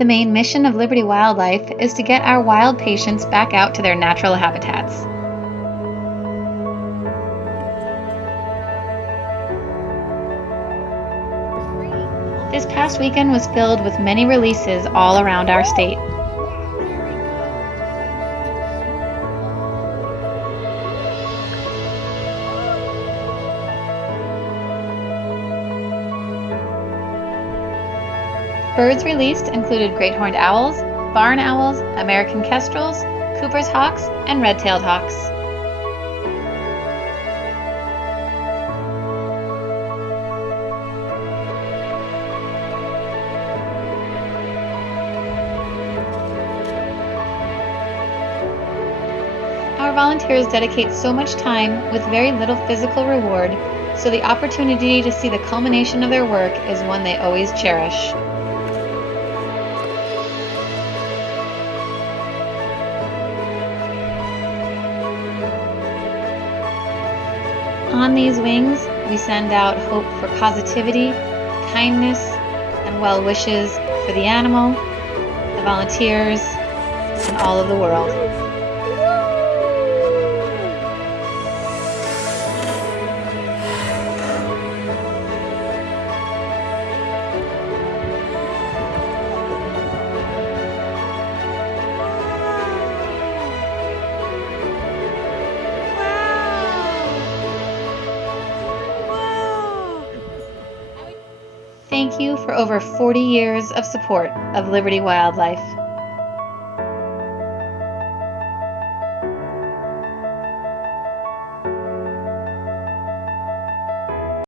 The main mission of Liberty Wildlife is to get our wild patients back out to their natural habitats. This past weekend was filled with many releases all around our state. Birds released included great horned owls, barn owls, American kestrels, Cooper's hawks, and red-tailed hawks. Our volunteers dedicate so much time with very little physical reward, so the opportunity to see the culmination of their work is one they always cherish. On these wings, we send out hope for positivity, kindness, and well wishes for the animal, the volunteers, and all of the world. Thank you for over 40 years of support of Liberty Wildlife.